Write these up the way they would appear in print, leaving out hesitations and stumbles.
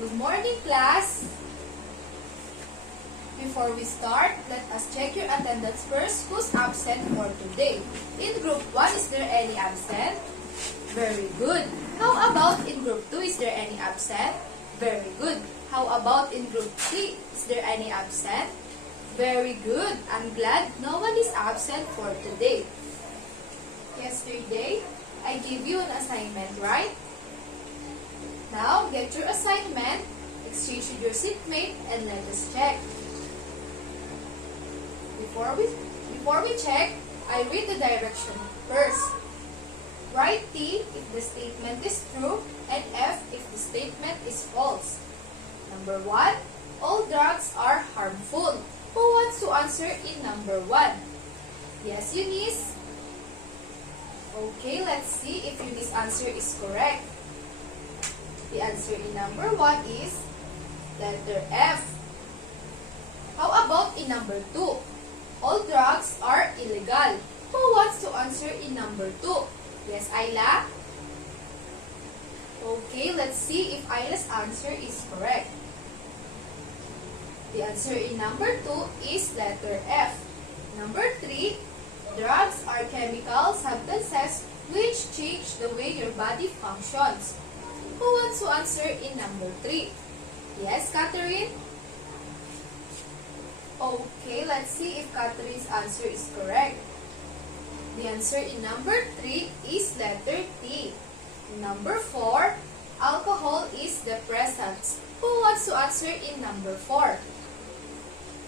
Good morning, class. Before we start, let us check your attendance first. Who's absent for today? In group 1, is there any absent? Very good. How about in group 2, is there any absent? Very good. How about in group 3, is there any absent? Very good. I'm glad no one is absent for today. Yesterday, I gave you an assignment, right? Now, get your assignment, exchange with your seatmate, and let us check. Before we check, I read the direction first. Write T if the statement is true and F if the statement is false. Number 1, all drugs are harmful. Who wants to answer in number 1? Yes, Eunice? Okay, let's see if Eunice's answer is correct. The answer in number 1 is letter F. How about in number 2? All drugs are illegal. Who wants to answer in number 2? Yes, Ayla? Okay, let's see if Ayla's answer is correct. The answer in number 2 is letter F. Number 3, drugs are chemical substances which change the way your body functions. Who wants to answer in number 3? Yes, Catherine? Okay, let's see if Catherine's answer is correct. The answer in number 3 is letter T. Number 4, alcohol is depressants. Who wants to answer in number 4?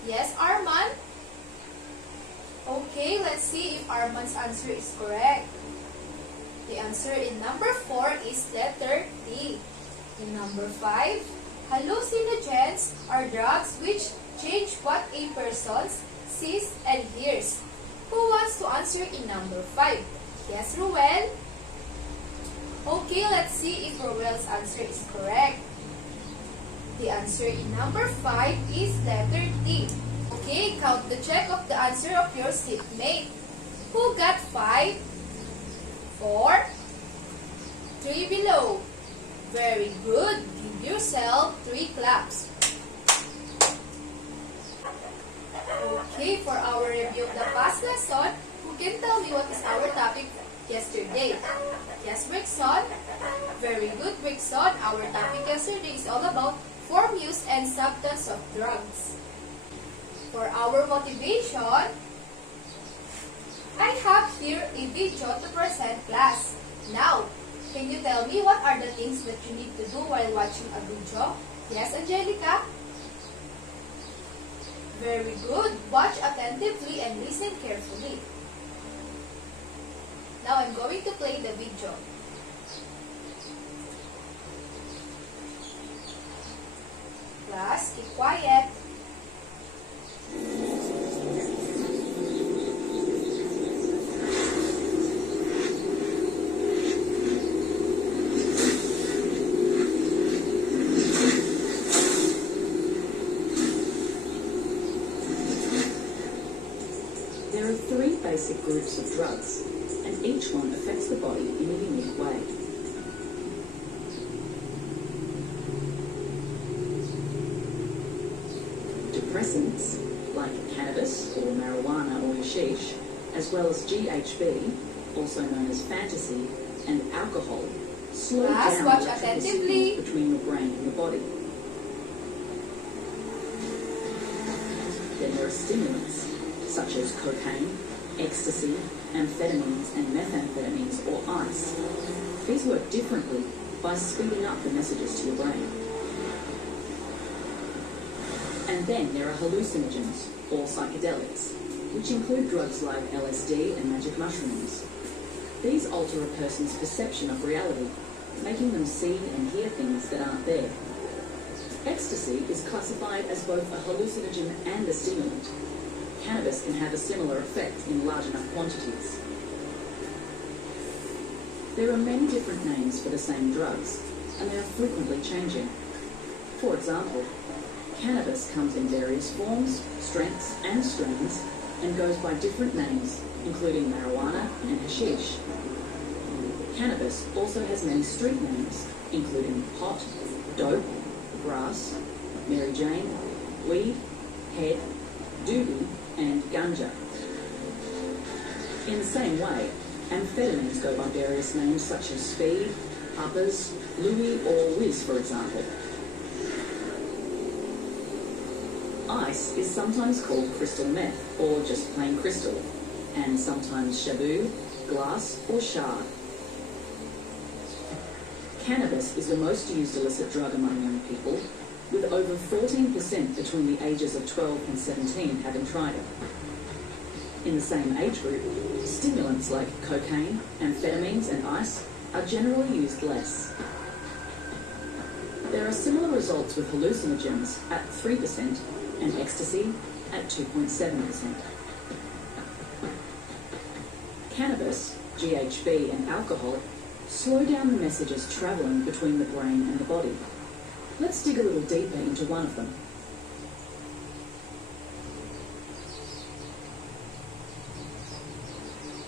Yes, Arman? Okay, let's see if Arman's answer is correct. The answer in number 4 is letter T. In number 5, hallucinogens are drugs which change what a person sees and hears. Who wants to answer in number 5? Yes, Ruel? Okay, let's see if Ruel's answer is correct. The answer in number 5 is letter T. Okay, count the check of the answer of your seatmate. Who got 5? 4? 3 below. Very good. Give yourself 3 claps. Okay, for our review of the past lesson, who can tell me what is our topic yesterday? Yes, Rickson? Very good, Rickson. Our topic yesterday is all about form, use, and substance of drugs. For our motivation, I have here a video to present class. Now, can you tell me what are the things that you need to do while watching a video? Yes, Angelica? Very good. Watch attentively and listen carefully. Now I'm going to play the video. Class, keep quiet. There are 3 basic groups of drugs, and each one affects the body in a unique way. Depressants, like cannabis or marijuana or hashish, as well as GHB, also known as fantasy, and alcohol, slow down watch the attentively. signals between your brain and the body. Then there are stimulants, such as cocaine, ecstasy, amphetamines and methamphetamines or ice. These work differently by speeding up the messages to your brain. And then there are hallucinogens or psychedelics, which include drugs like LSD and magic mushrooms. These alter a person's perception of reality, making them see and hear things that aren't there. Ecstasy is classified as both a hallucinogen and a stimulant. Cannabis can have a similar effect in large enough quantities. There are many different names for the same drugs, and they are frequently changing. For example, cannabis comes in various forms, strengths, and strains, and goes by different names, including marijuana and hashish. Cannabis also has many street names, including pot, dope, grass, Mary Jane, weed, head, doobie, and ganja. In the same way, amphetamines go by various names such as speed, uppers, Louis, or whiz, for example. Ice is sometimes called crystal meth, or just plain crystal, and sometimes shabu, glass, or shard. Cannabis is the most used illicit drug among young people, with over 14% between the ages of 12 and 17 having tried it. In the same age group, stimulants like cocaine, amphetamines, and ice are generally used less. There are similar results with hallucinogens at 3% and ecstasy at 2.7%. Cannabis, GHB, and alcohol slow down the messages travelling between the brain and the body. Let's dig a little deeper into one of them.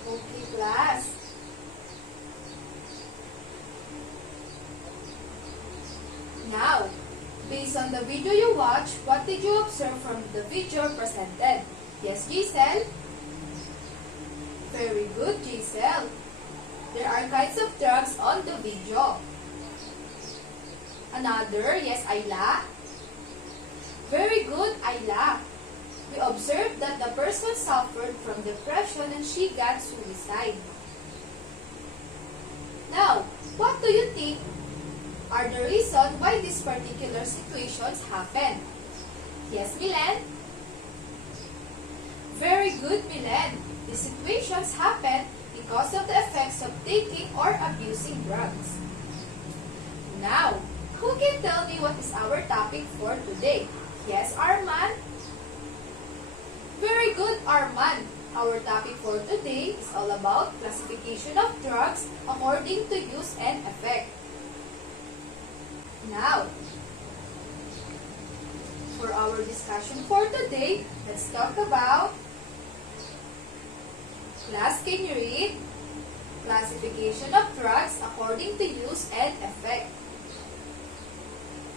Okay, class. Now, based on the video you watched, what did you observe from the video presented? Yes, Giselle? Very good, Giselle. There are kinds of drugs on the video. Another, yes, Ayla? Very good, Ayla. We observed that the person suffered from depression and she got suicide. Now, what do you think are the reasons why these particular situations happen? Yes, Milen? Very good, Milen. These situations happen because of the effects of taking or abusing drugs. Now, who can tell me what is our topic for today? Yes, Arman? Very good, Arman. Our topic for today is all about classification of drugs according to use and effect. Now, for our discussion for today, let's talk about class. Can you read? Classification of drugs according to use and effect.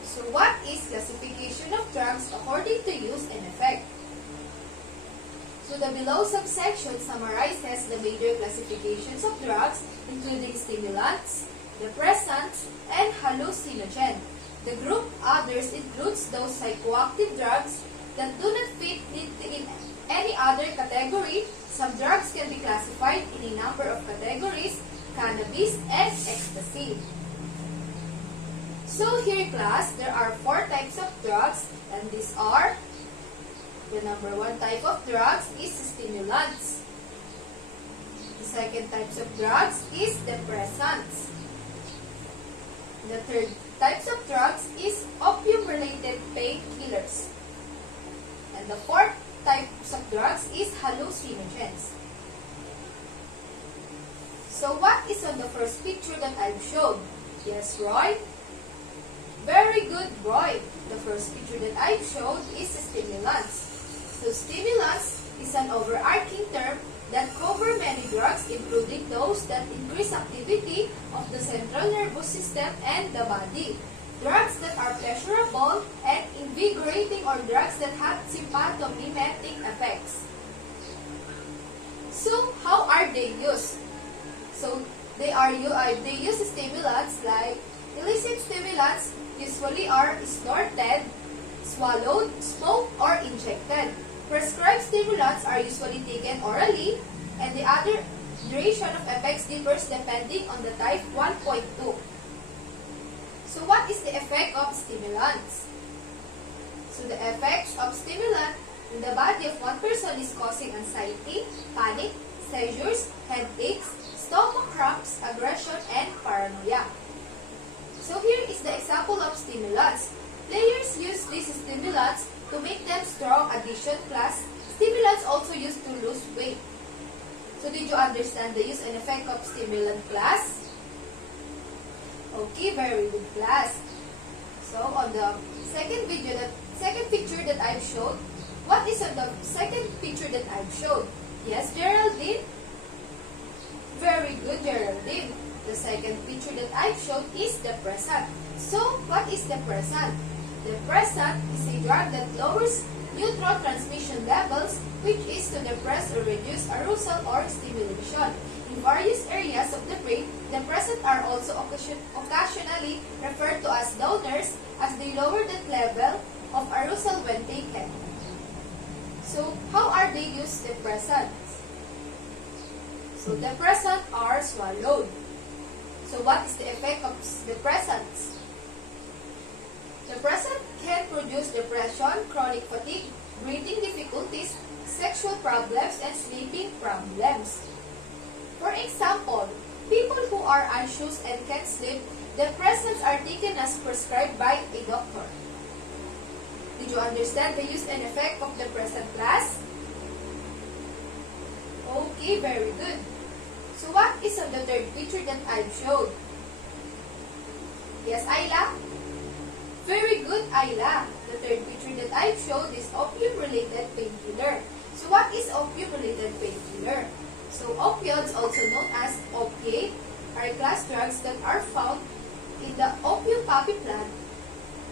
So what is classification of drugs according to use and effect? So the below subsection summarizes the major classifications of drugs, including stimulants, depressants, and hallucinogen. The group others includes those psychoactive drugs that do not fit in any other category. Some drugs can be classified in a number of categories: cannabis and ecstasy. So here, class, there are 4 types of drugs, and these are: the number 1 type of drugs is stimulants. The second type of drugs is depressants. The third types of drugs is opium-related painkillers. And the fourth types of drugs is hallucinogens. So what is on the first picture that I've shown? Yes, Roy? Very good, Roy. The first picture that I've shown is stimulants. So stimulants is an overarching term that cover many drugs, including those that increase activity of the central nervous system and the body. Drugs that are pleasurable and invigorating, or drugs that have sympathomimetic effects. So how are they used? So they use stimulants like illicit stimulants usually are snorted, swallowed, smoked, or injected. Prescribed stimulants are usually taken orally, and the other duration of effects differs depending on the type. 1.2. So what is the effect of stimulants? So the effects of stimulant in the body of one person is causing anxiety, panic, seizures, headaches, stomach cramps, aggression, and paranoia. So here is the example of stimulants. Players use these stimulants to make them strong. Addition plus stimulants also used to lose weight. So did you understand the use and effect of stimulant, class? Okay, very good, class. So on the second picture that I've showed, what is on the second picture that I've showed? Yes, Geraldine? Very good, Geraldine. The second picture that I've showed is depressant. So what is depressant? Depressant is a drug that lowers neurotransmission levels, which is to depress or reduce arousal or stimulation. In various areas of the brain, depressants are also occasionally referred to as loners, as they lower the level of arousal when taken. So, how are they used, depressants? So, depressants are swallowed. So, what is the effect of depressants? Depressant can produce depression, chronic fatigue, breathing difficulties, sexual problems, and sleeping problems. For example, people who are anxious and can't sleep, depressants are taken as prescribed by a doctor. Did you understand the use and effect of depressant, class? Okay, very good. So what is on the third picture that I've showed? Yes, Ayla? Very good, Ayla. The third picture that I've showed is opium-related painkiller. So what is opium-related painkiller? So opioids, also known as opiate, are class drugs that are found in the opium poppy plant.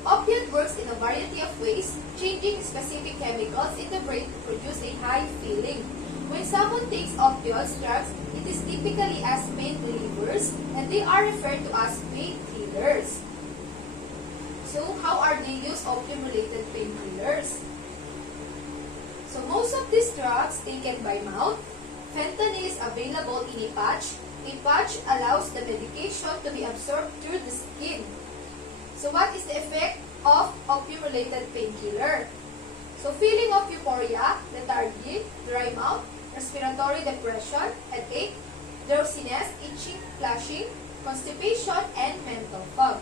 Opiate works in a variety of ways, changing specific chemicals in the brain to produce a high feeling. When someone takes opioids drugs, it is typically as pain relievers, and they are referred to as painkillers. So, how are they used, opium-related painkillers? So, most of these drugs taken by mouth. Fentanyl is available in a patch. A patch allows the medication to be absorbed through the skin. So, what is the effect of opium-related painkiller? So, feeling of euphoria, lethargy, dry mouth, respiratory depression, headache, drowsiness, itching, flushing, constipation, and mental fog.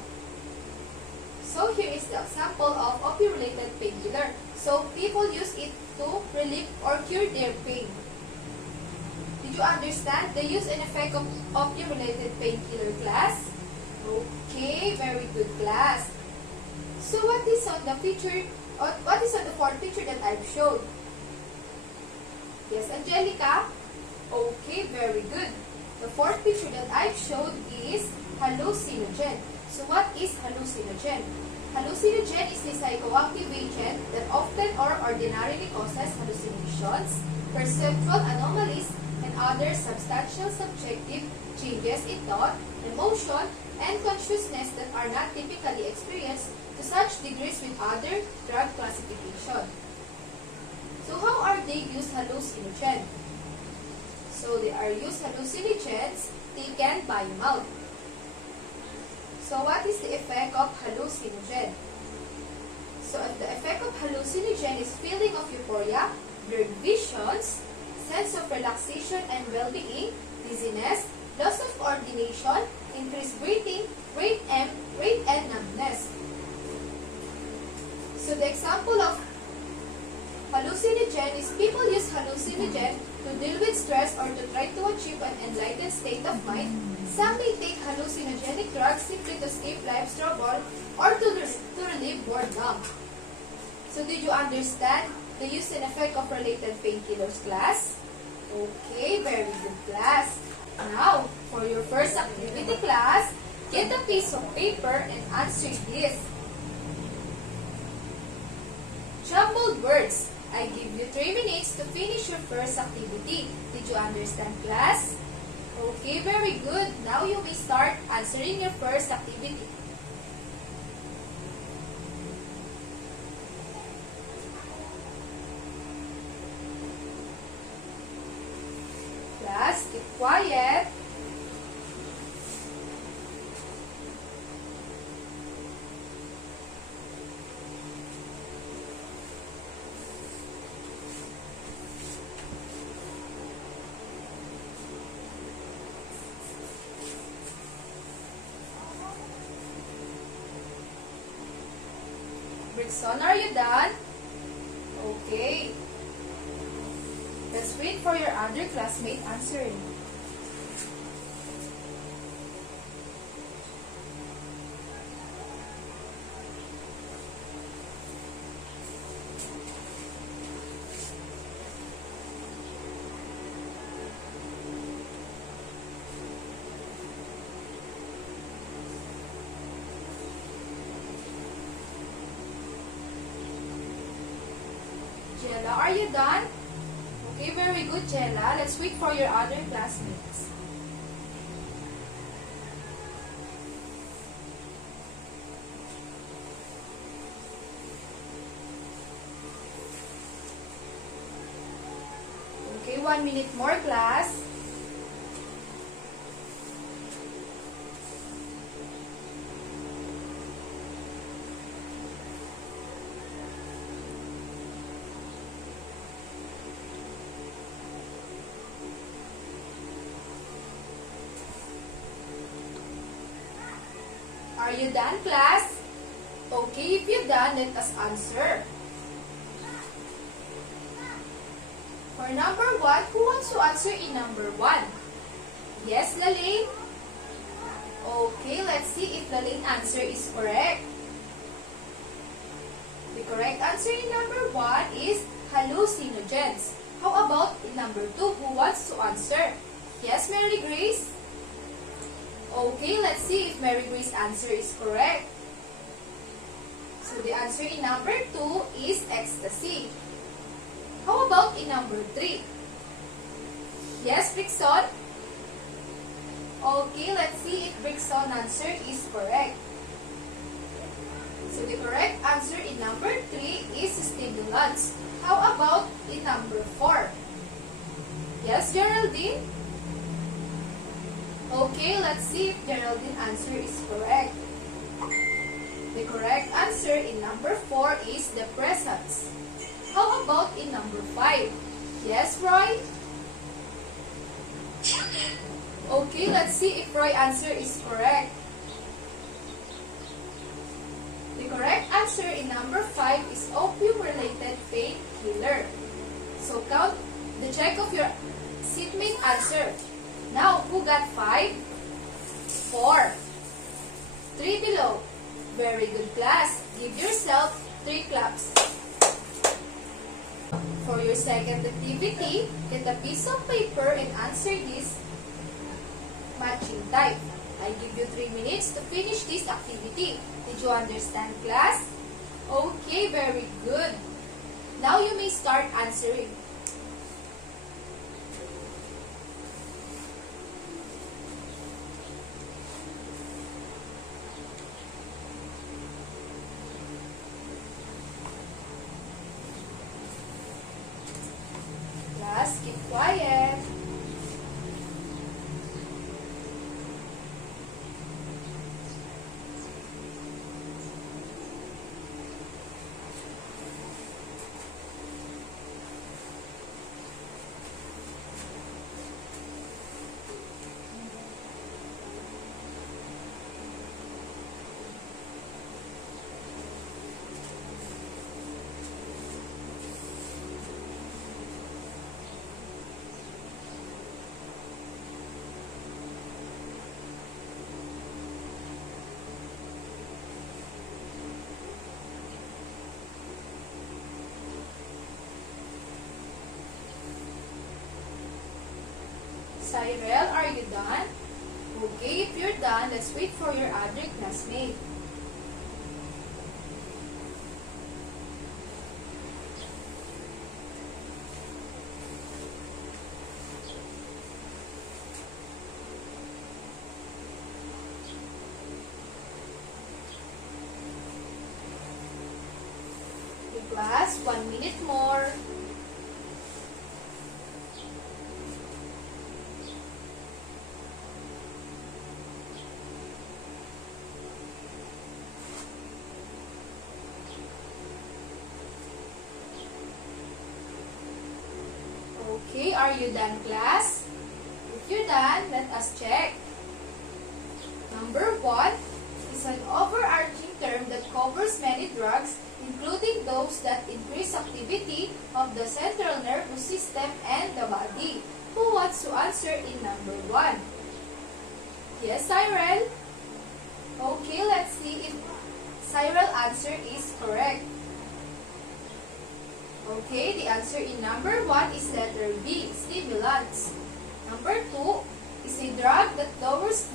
So, here is the example of opium-related painkiller. So, people use it to relieve or cure their pain. Did you understand the use and effect of opium-related painkiller, class? Okay, very good, class. So, what is on the picture? What is on the fourth picture that I've showed? Yes, Angelica? Okay, very good. The fourth picture that I've showed is hallucinogen. So, what is hallucinogen? Hallucinogen is a psychoactive agent that often or ordinarily causes hallucinations, perceptual anomalies, and other substantial subjective changes in thought, emotion, and consciousness that are not typically experienced to such degrees with other drug classification. So how are they used, hallucinogen? So they are used hallucinogens taken by mouth. So what is the effect of hallucinogen? So the effect of hallucinogen is feeling of euphoria, blurred visions, sense of relaxation and well-being, dizziness, loss of coordination, increased breathing, weight and numbness. So the example of hallucinogen is people use hallucinogen to deal with stress or to try to achieve an enlightened state of mind. Some may take hallucinogenic drugs simply to escape life's trouble or to relieve boredom. So did you understand the use and effect of related painkillers, class? Okay, very good, class. Now, for your first activity, class, get a piece of paper and answer this. Jumbled words. I give you 3 minutes to finish your first activity. Did you understand, class? Okay, very good. Now you may start answering your first activity. Class, keep quiet. Brixon, are you done? Okay. Let's wait for your other classmate answering. Now, are you done? Okay, very good, Jella. Let's wait for your other classmates. Okay, 1 minute more, class. Are you done, class? Okay, if you're done, let us answer. For number 1, who wants to answer in number 1? Yes, Lalaine? Okay, let's see if Lalaine's answer is correct. The correct answer in number 1 is hallucinogens. How about in number 2? Who wants to answer? Yes, Mary Grace? Okay, let's see if Mary Grace's answer is correct. So the answer in number 2 is ecstasy. How about in number 3? Yes, Brixon? Okay, let's see if Brixon's answer is correct. So the correct answer in number 3 is stimulants. How about in number 4? Yes, Geraldine? Okay, let's see if Geraldine's answer is correct. The correct answer in number 4 is depressants. How about in number 5? Yes, Roy? Okay, let's see if Roy's answer is correct. The correct answer in number 5 is opium-related painkiller. So count the check of your seatmate answer. Now, who got 5? 4. 3 below. Very good, class. Give yourself 3 claps. For your second activity, get a piece of paper and answer this matching type. I give you 3 minutes to finish this activity. Did you understand, class? Okay, very good. Now you may start answering. Class, keep quiet. Cyril, are you done? Okay, if you're done, let's wait for your other classmate. Okay, class, 1 minute more. Okay, are you done, class? If you're done, let us check. Number 1 is an overarching term that covers many drugs, including those that increase activity of the central nervous system and the body. Who wants to answer in number 1? Yes, Cyril? Okay, let's see if Cyril's answer is correct. Okay, the answer in number 1 is letter B, stimulants. Number 2 is a drug that lowers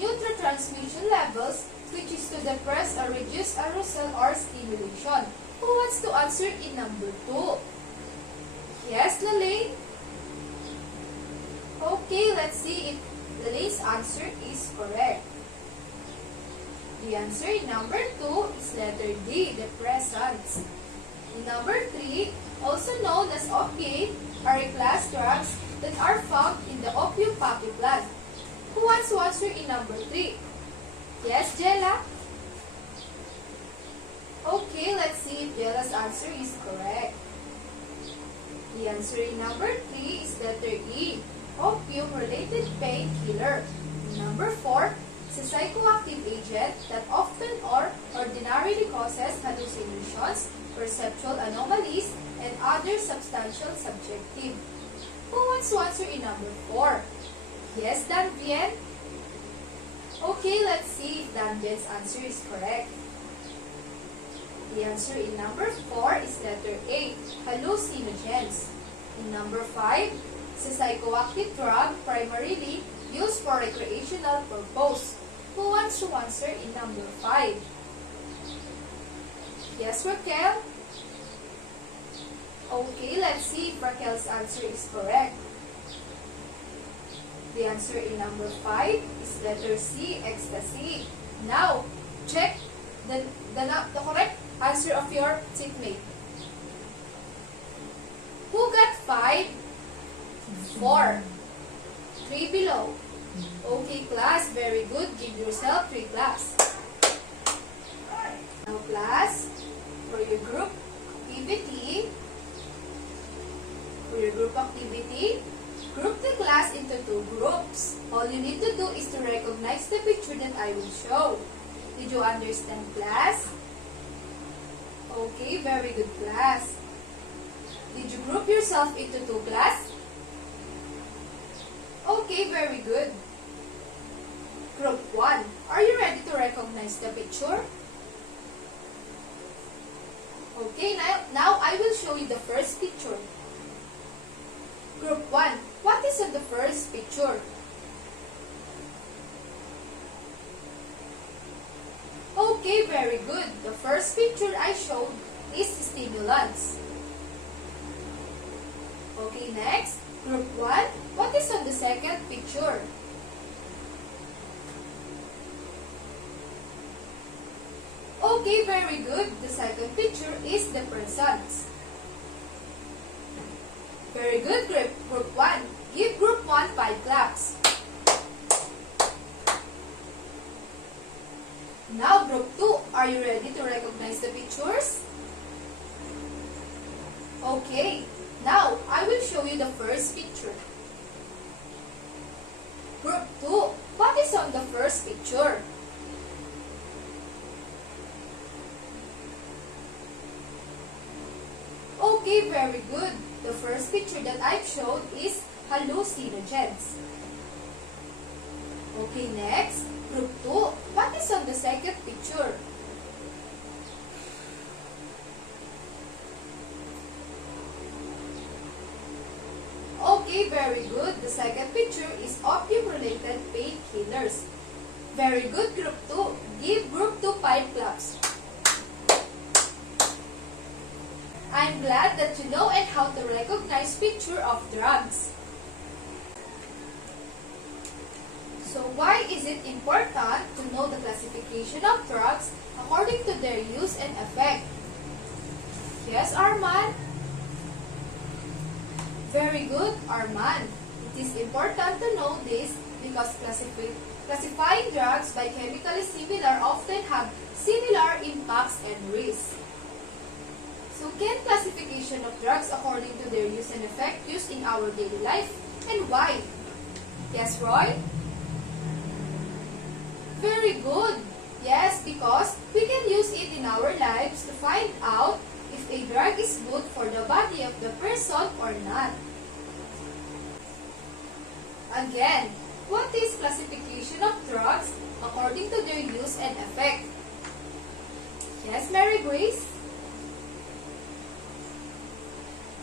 neurotransmission levels, which is to depress or reduce arousal or stimulation. Who wants to answer in number 2? Yes, Lalaine? Okay, let's see if Lalaine's answer is correct. The answer in number 2 is letter D, depressants. In number 3, also known as opiate, are a class drugs that are found in the opium poppy plant. Who wants to answer in number 3? Yes, Jella? Okay, let's see if Jella's answer is correct. The answer in number 3 is letter E, opium-related painkiller. In number 4, it's a psychoactive agent that often or ordinarily causes hallucinations, perceptual anomalies, and other substantial subjective. Who wants to answer in number 4? Yes, Danvien? Okay, let's see if Danvien's answer is correct. The answer in number 4 is letter A, hallucinogens. In number 5, it's a psychoactive drug primarily used for recreational purpose. Who wants to answer in number 5? Yes, Raquel? Okay, let's see if Raquel's answer is correct. The answer in number 5 is letter C, ecstasy. Now, check the correct answer of your seatmate. Who got 5? 4. 3 below. Okay, class. Very good. Give yourself 3 claps. Now, class, for your group activity, group the class into 2 groups. All you need to do is to recognize the picture that I will show. Did you understand, class? Okay, very good, class. Did you group yourself into 2 class? Okay, very good. Group 1, are you ready to recognize the picture? Okay, now I will show you the first picture. Group 1, what is on the first picture? Okay, very good. The first picture I showed is stimulants. Okay, next, group 1, what is on the second picture? Okay, very good. The second picture is depressants. Very good, group 1. Give group 1 5 claps. Now, group 2, are you ready to recognize the pictures? Okay, now I will show you the first picture. Group 2, what is on the first picture? Okay, very good. The first picture that I've showed is hallucinogens. Okay, next, group 2, what is on the second picture? Okay, very good. The second picture is opium-related painkillers. Very good, group 2. Give group 2 5 claps. I'm glad that you know and how to recognize picture of drugs. So why is it important to know the classification of drugs according to their use and effect? Yes, Arman? Very good, Arman. It is important to know this because classifying drugs by chemically similar often have similar impacts and risks. So can classification of drugs according to their use and effect used in our daily life? And why? Yes, Roy? Very good. Yes, because we can use it in our lives to find out if a drug is good for the body of the person or not. Again, what is classification of drugs according to their use and effect? Yes, Mary Grace?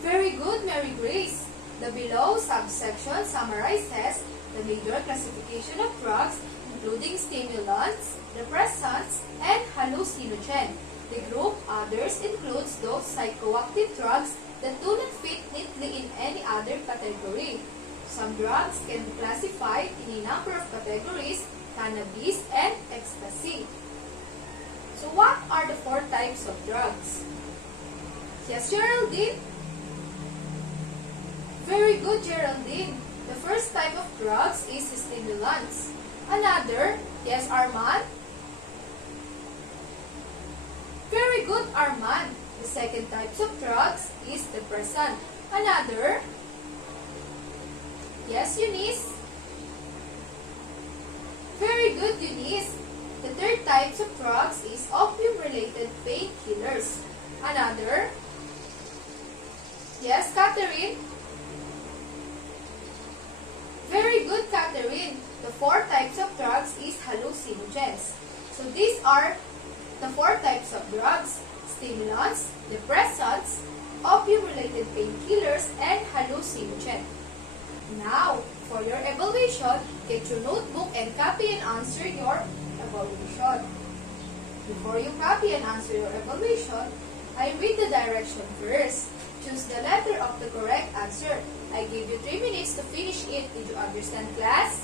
Very good, Mary Grace. The below subsection summarizes the major classification of drugs, including stimulants, depressants, and hallucinogen. The group others includes those psychoactive drugs that do not fit neatly neatly in any other category. Some drugs can be classified in a number of categories: cannabis and ecstasy. So what are the 4 types of drugs? Yes, Geraldine? Very good, Geraldine. The first type of drugs is stimulants. Another? Yes, Armand? Very good, Armand. The second type of drugs is depressant. Another? Yes, Eunice? Very good, Eunice. The third type of drugs is opium-related painkillers. Another? Yes, Catherine? Very good, Catherine. The 4 types of drugs is hallucinogens. So these are the 4 types of drugs: stimulants, depressants, opium-related painkillers, and hallucinogen. Now, for your evaluation, get your notebook and copy and answer your evaluation. Before you copy and answer your evaluation, I read the direction first. Choose the letter of the correct answer. I give you 3 minutes to finish it. Did you understand, class?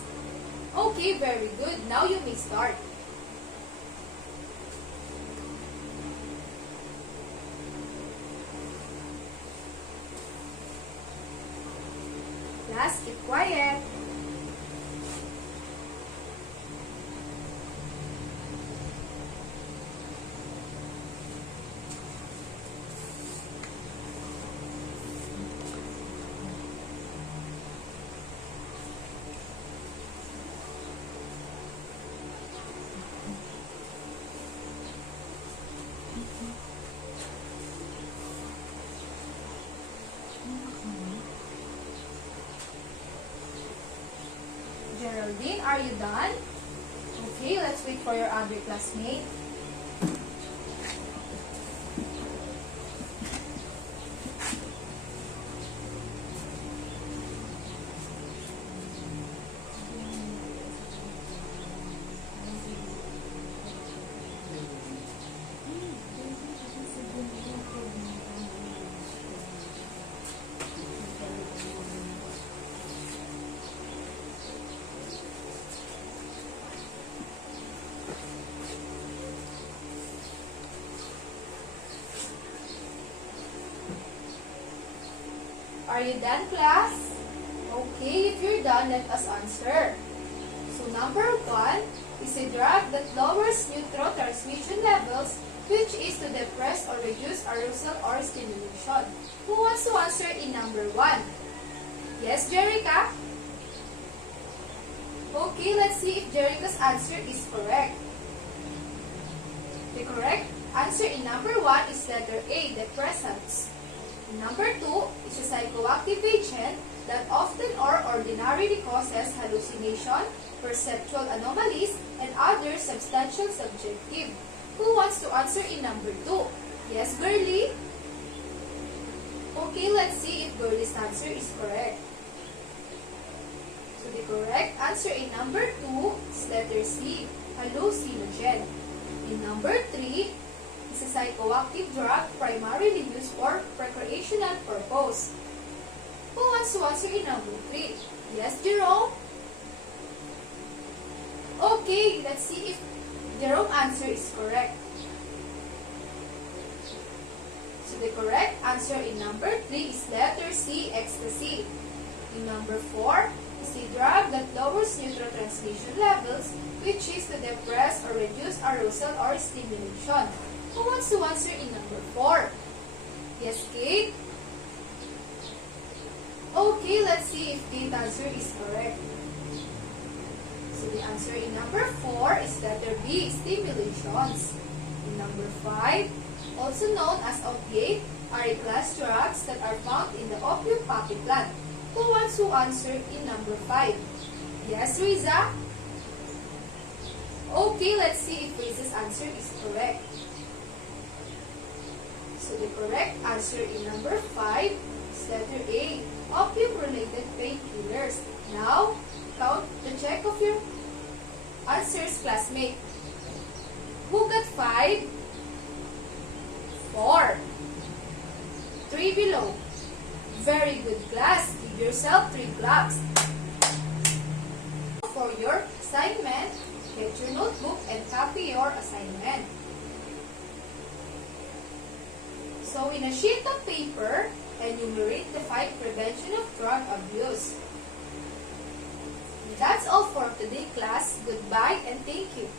Okay, very good. Now you may start. Class, keep quiet. Geraldine, are you done? Okay, let's wait for your other classmate. Are you done, class? Okay, if you're done, let us answer. So number 1 is a drug that lowers neurotransmission levels, which is to depress or reduce arousal or stimulation. Who wants to answer in number 1? Yes, Jerica? Okay, let's see if Jerica's answer is correct. The correct answer in number 1 is letter A, depressants. Number 2 is a psychoactive agent that often or ordinarily causes hallucination, perceptual anomalies, and other substantial subjective. Who wants to answer in number 2? Yes, Girly? Okay, let's see if Girly's answer is correct. So the correct answer in number 2 is letter C, hallucinogen. In number 3, is a psychoactive drug primarily used for recreational purpose. Who wants to answer in number 3? Yes, Jerome? Okay, let's see if Jerome's answer is correct. So the correct answer in number 3 is letter C, ecstasy. In number 4 is a drug that lowers neurotransmission levels, which is to depress or reduce arousal or stimulation. Who wants to answer in number 4? Yes, Kate? Okay, let's see if Kate's answer is correct. So the answer in number 4 is letter B, stimulations. In number 5, also known as opiate, are a class drugs that are found in the opium poppy plant. Who wants to answer in number 5? Yes, Riza? Okay, let's see if Riza's answer is correct. So the correct answer in number 5 is letter A, opium-related painkillers. Now, count the check of your answers, classmate. Who got 5? 4. 3 below. Very good, class. Give yourself 3 claps. For your assignment, get your notebook and copy your assignment. So in a sheet of paper, enumerate the 5 prevention of drug abuse. That's all for today, class. Goodbye and thank you.